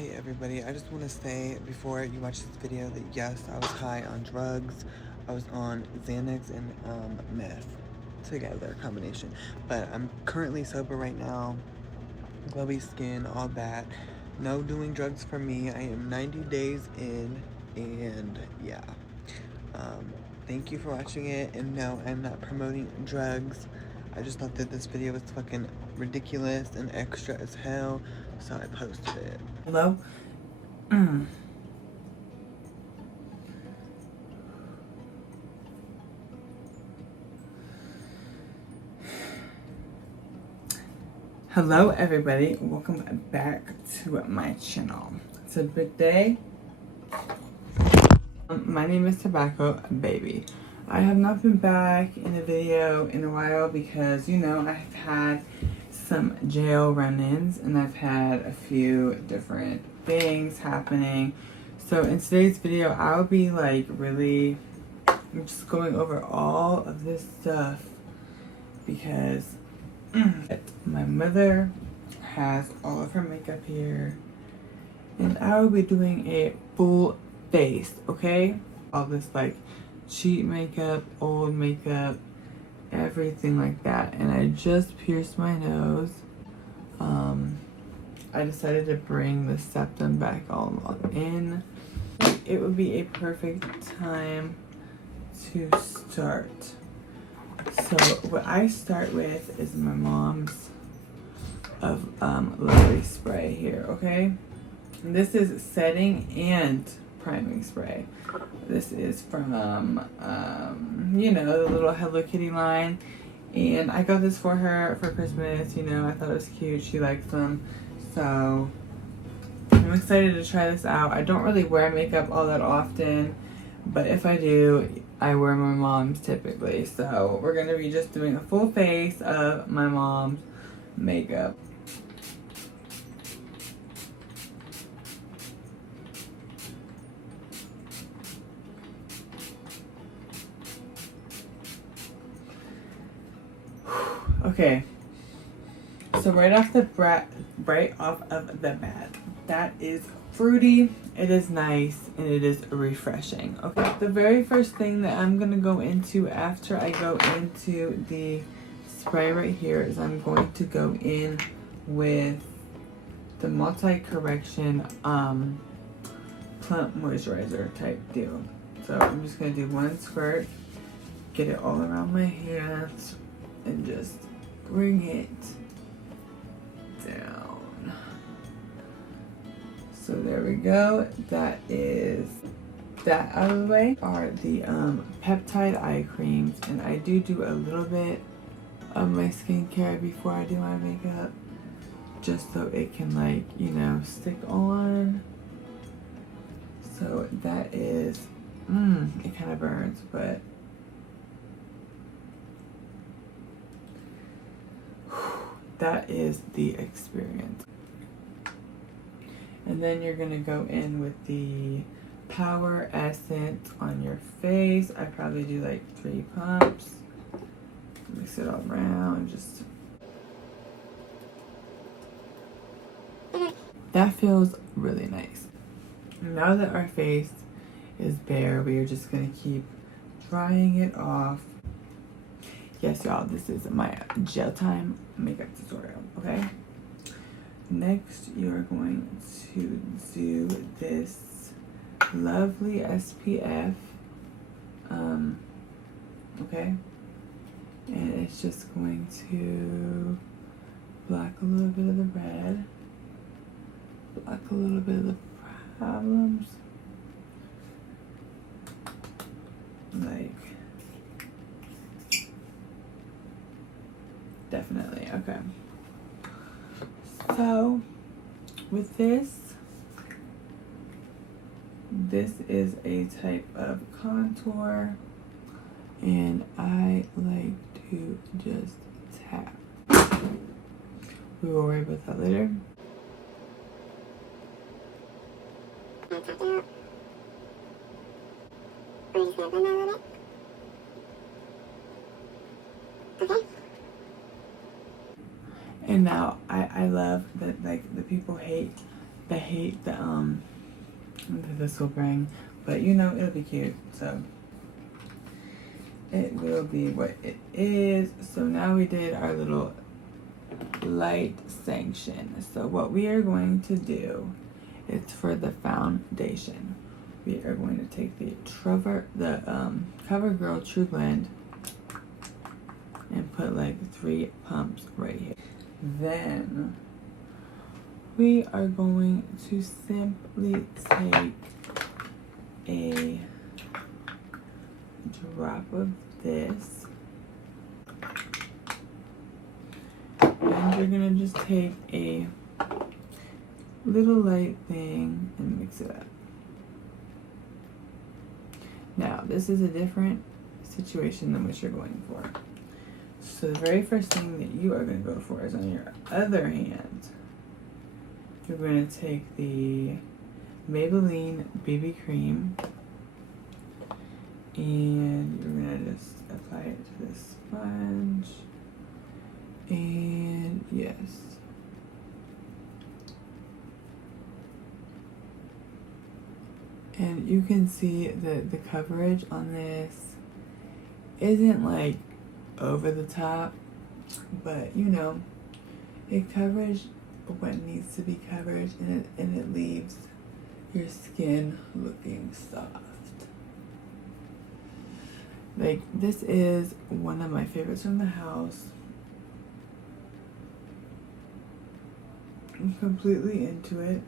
Hey everybody, I just want to say before you watch this video that yes, I was high on drugs. I was on Xanax and meth together, combination. But I'm currently sober right now, glowy skin, all that. No doing drugs for me. I am 90 days in, and yeah. Um, Thank you for watching it, and no, I'm not promoting drugs. I just thought that this video was fucking ridiculous and extra as hell, so I posted it. Hello? Hello everybody, welcome back to my channel. It's a big day. My name is Tobacco Baby. I have not been back in a video in a while because, you know, I've had some jail run-ins and I've had a few different things happening. So in today's video, I'll be like really just going over all of this stuff because my mother has all of her makeup here and I will be doing a full face, okay? All this like cheap makeup, old makeup, everything like that. And I just pierced my nose. I decided to bring the septum back all in. It would be a perfect time to start. So what I start with is my mom's of Lovely spray here, okay? And this is setting and priming spray. This is from you know, the little Hello Kitty line, and I got this for her for Christmas. You know, I thought it was cute. She likes them, so I'm excited to try this out. I don't really wear makeup all that often, but if I do, I wear my mom's typically. So we're gonna be just doing a full face of my mom's makeup. Okay, so right off of the bat, that is fruity, it is nice, and it is refreshing. Okay, the very first thing that I'm gonna go into after I go into the spray right here is I'm going to go in with the multi-correction plump moisturizer type deal. So I'm just gonna do one squirt, get it all around my hands, and just bring it down. So there we go. That is that out of the way. Are the peptide eye creams, and I do a little bit of my skincare before I do my makeup, just so it can, like, you know, stick on. So that is it kind of burns, but that is the experience. And then you're gonna go in with the Power Essence on your face. I probably do like 3 pumps. Mix it all around. Just that feels really nice. Now that our face is bare, we are just gonna keep drying it off. Yes, y'all, this is my gel time makeup tutorial, okay? Next, you're going to do this lovely SPF, okay? And it's just going to block a little bit of the red, block a little bit of the problems, like, definitely, okay. So with this is a type of contour, and I like to just tap. We will worry about that later. Okay. And now I love that, like, the people hate the hate that this will bring, but you know, it'll be cute, so it will be what it is. So now we did our little light sanction. So what we are going to do is for the foundation, we are going to take the CoverGirl True Blend and put like 3 pumps right here. Then we are going to simply take a drop of this, and you're gonna just take a little light thing and mix it up. Now, this is a different situation than what you're going for. So the very first thing that you are going to go for is on your other hand. You're going to take the Maybelline BB Cream and you're going to just apply it to the sponge. And yes. And you can see that the coverage on this isn't like over the top, but you know, it covers what needs to be covered, and it leaves your skin looking soft. Like, this is one of my favorites from the house. I'm completely into it.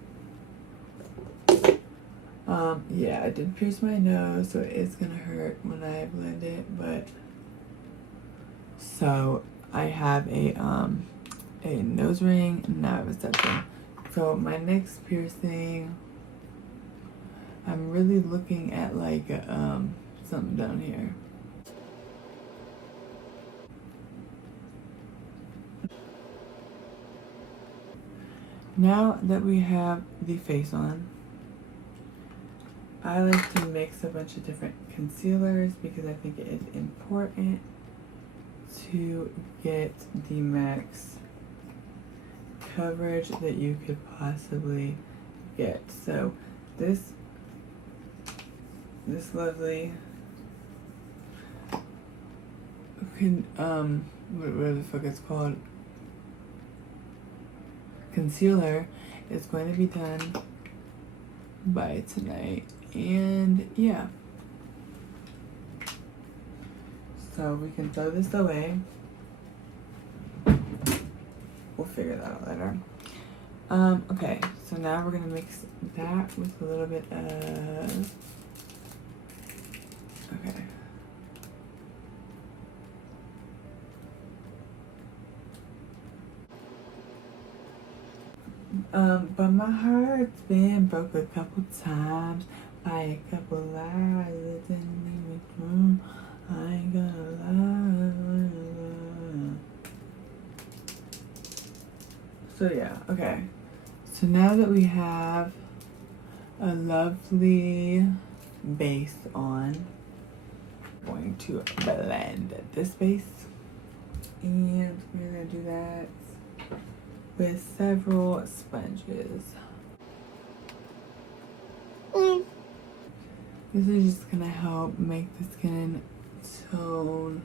Yeah, I did pierce my nose, so it's gonna hurt when I blend it, but so I have a nose ring, and now I have a septum. So my next piercing, I'm really looking at like something down here. Now that we have the face on, I like to mix a bunch of different concealers because I think it is important to get the max coverage that you could possibly get. So this lovely what the fuck it's called, concealer is going to be done by tonight. And yeah, so we can throw this away. We'll figure that out later. Okay, so now we're gonna mix that with a little bit of, okay. But my heart's been broke a couple times by a couple lies that didn't leave me through. I ain't gonna lie. So yeah, okay. So now that we have a lovely base on, I'm going to blend this base, and we're gonna do that with several sponges. This is just gonna help make the skin tone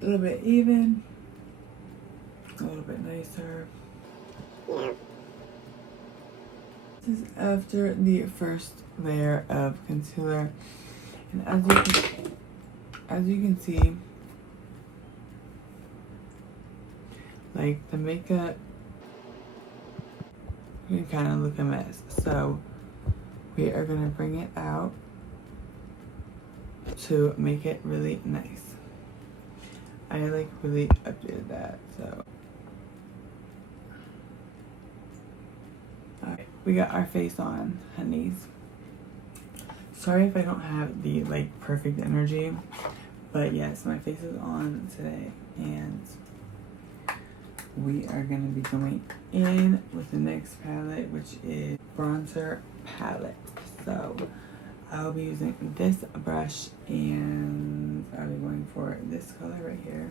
a little bit even, a little bit nicer. Yeah. This is after the first layer of concealer, and as you can see, like, the makeup, you can kind of look a mess. So we are gonna bring it out to make it really nice. I like really updated that, so. Alright, we got our face on, honeys. Sorry if I don't have the like perfect energy, but yes, my face is on today, and we are going to be going in with the next palette, which is bronzer palette. So I'll be using this brush, and I'll be going for this color right here.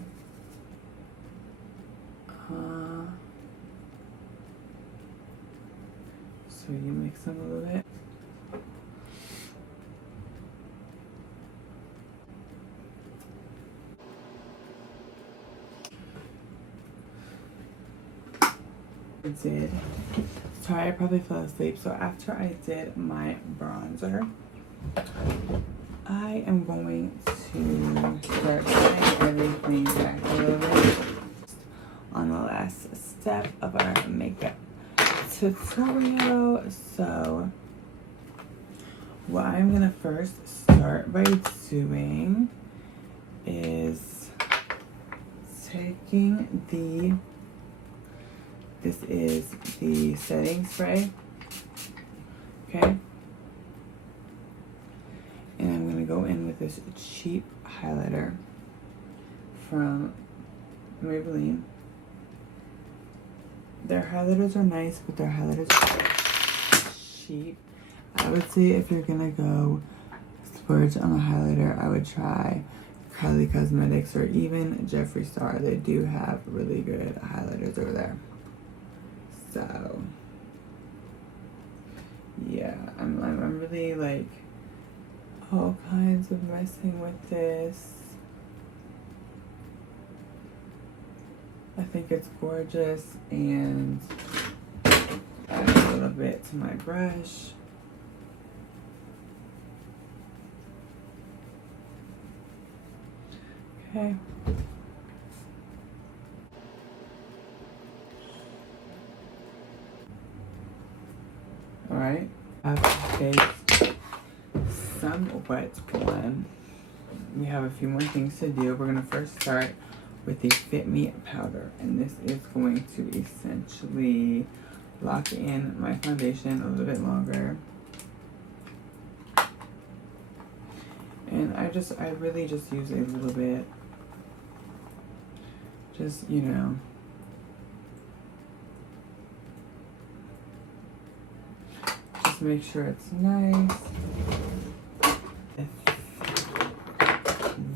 so you mix them a little bit. Sorry, I probably fell asleep. So after I did my bronzer, I am going to start putting everything back a little bit on the last step of our makeup tutorial. So what I'm gonna first start by doing is taking this is the setting spray, okay? And I'm gonna go in with this cheap highlighter from Maybelline. Their highlighters are nice, but their highlighters are cheap. I would say if you're gonna go splurge on a highlighter, I would try Kylie Cosmetics or even Jeffree Star. They do have really good highlighters over there. So yeah, I'm really like all kinds of messing with this. I think it's gorgeous, and add a little bit to my brush. Okay. Alright, I've baked somewhat on. We have a few more things to do. We're gonna first start with the Fit Me powder, and this is going to essentially lock in my foundation a little bit longer. And I really just use a little bit, just, you know, just make sure it's nice.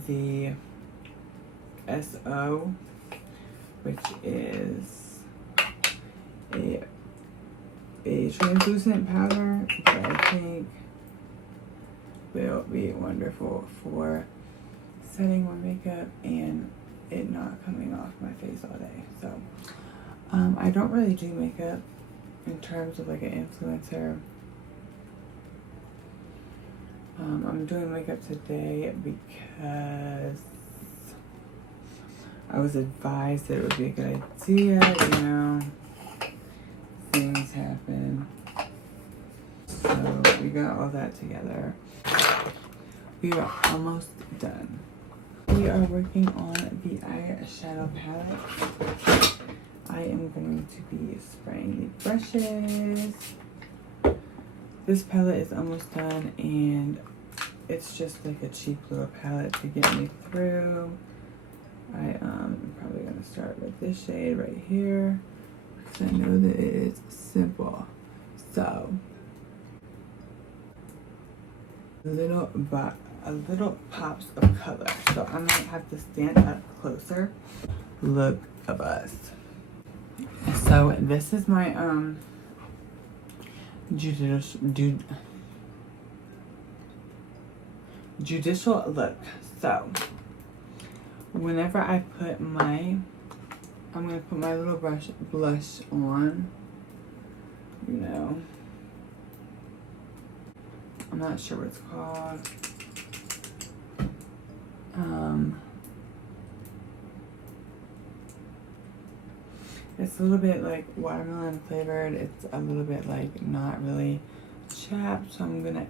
The SO, which is a translucent powder that I think will be wonderful for setting my makeup and it not coming off my face all day. So I don't really do makeup in terms of like an influencer. I'm doing makeup today because I was advised that it would be a good idea, you know, things happen. So we got all that together. We are almost done. We are working on the eyeshadow palette. I am going to be spraying the brushes. This palette is almost done, and it's just like a cheap little palette to get me through. I'm probably going to start with this shade right here because I know that it is simple. So, little pops of color. So I might have to stand up closer. Look of us. So this is my judicial look. So whenever I put I'm gonna put my little blush on, you know, I'm not sure what it's called. It's a little bit like watermelon flavored. It's a little bit like not really chapped, so I'm gonna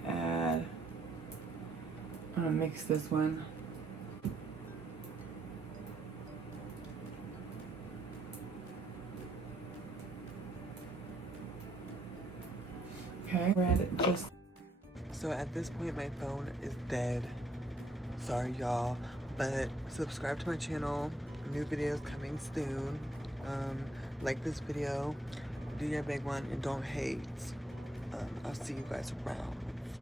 mix this one. Okay, red just. So at this point my phone is dead. Sorry y'all, but subscribe to my channel. New videos coming soon. Like this video, do your big one, and don't hate. I'll see you guys around.